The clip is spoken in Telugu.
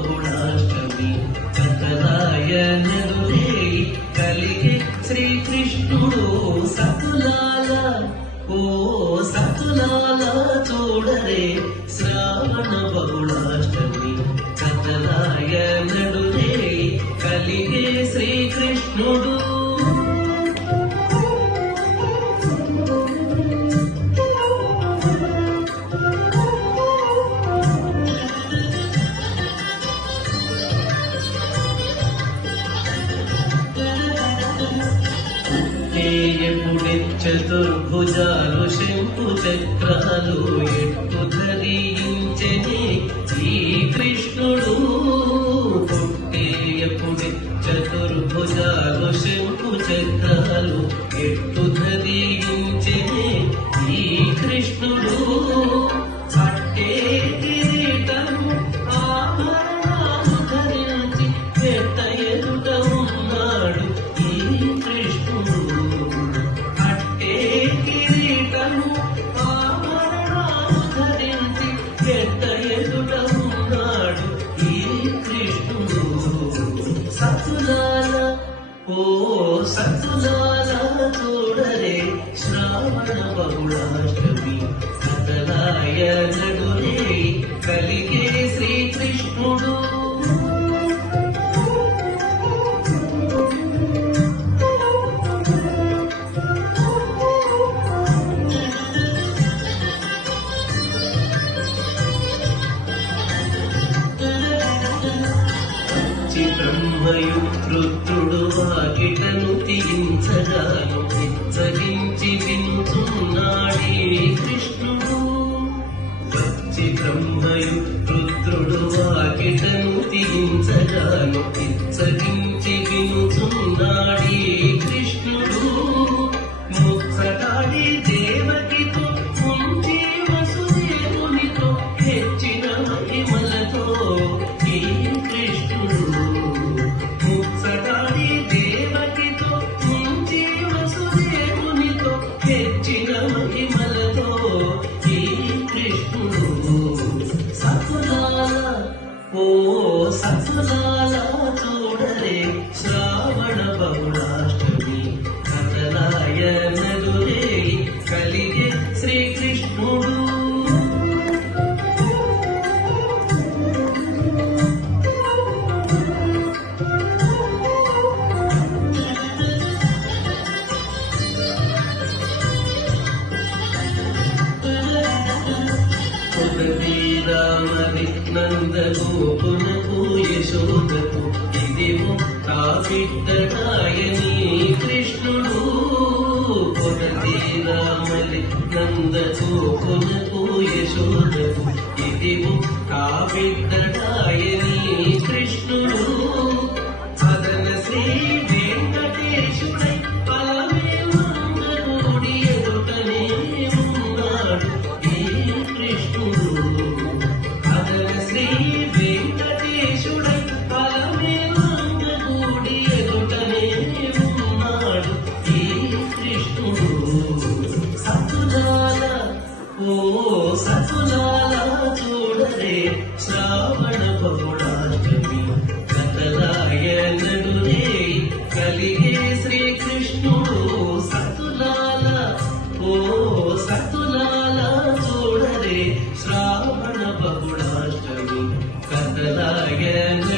బహుళాష్టమి కథలాయనరులే కలిగే శ్రీకృష్ణుడు సతులాల ఓ సతులాల చూడరే శ్రావణ బహుళాష్టమి కథలాయనరులే కలిగే శ్రీకృష్ణుడు చతుర్భుజాలు శంకు చక్రాలు ఎట్టు ధరించని ఈ కృష్ణుడు పుట్టేయపుడి చతుర్భుజాలు శంకు చక్రాలు ఎట్టు ధరించని ఈ కృష్ణుడు పట్టే కిరీటము ఆభరణాలు ధరించి ఎట్ట ఎదుట ఉన్నాడు ఈ కృష్ణుడు సతులాల ఓ సతులాల చూడరే శ్రావణ బహుళాష్టమి కథలాయనరులే కలిగే శ్రీకృష్ణుడు బ్రహ్మయు రుద్రుడు వాకిటను తీయించగాను ఇచ్చగించి వింటున్నాడే కృష్ణుడు వచ్చి బ్రహ్మయు రుద్రుడు వాకిటను తీయించగాను ఇచ్చగించి వింటున్నాడే కృష్ణుడు ముచ్చటాడి దేవకితో ఉంచి వసుదేవునితో హెచ్చిన మహిమలతో ఈ కృష్ణుడు ముచ్చటాడి దేవకితో ఉంచి వసుదేవునితో హెచ్చిన మహిమలతో ఈ కృష్ణుడు సతులాల ఓ సతులాల చూడరే శ్రావణ బహుళాష్టమి కథలాయనరులే కలిగే శ్రీకృష్ణుడు రామని నందగోపునకు యశోదకు ఇదిమో తా బిడ్డడాయని కృష్ణుడు పొరది రామని నందగోపునకు యశోదకు ఇదిమో తా బిడ్డడాయని కృష్ణుడు సదన శ్రీ వెంకటేశుడై పలమేమంగడి ఎదుటనే ఉన్నాడు ఈ కృష్ణుడు ఓ సతులాల చూడరే శ్రావణ బహుళాష్టమి కథలాయనరులే కలిగే శ్రీకృష్ణుడు సతులాల ఓ సతులాల చూడరే శ్రావణ బహుళాష్టమి కథలాయన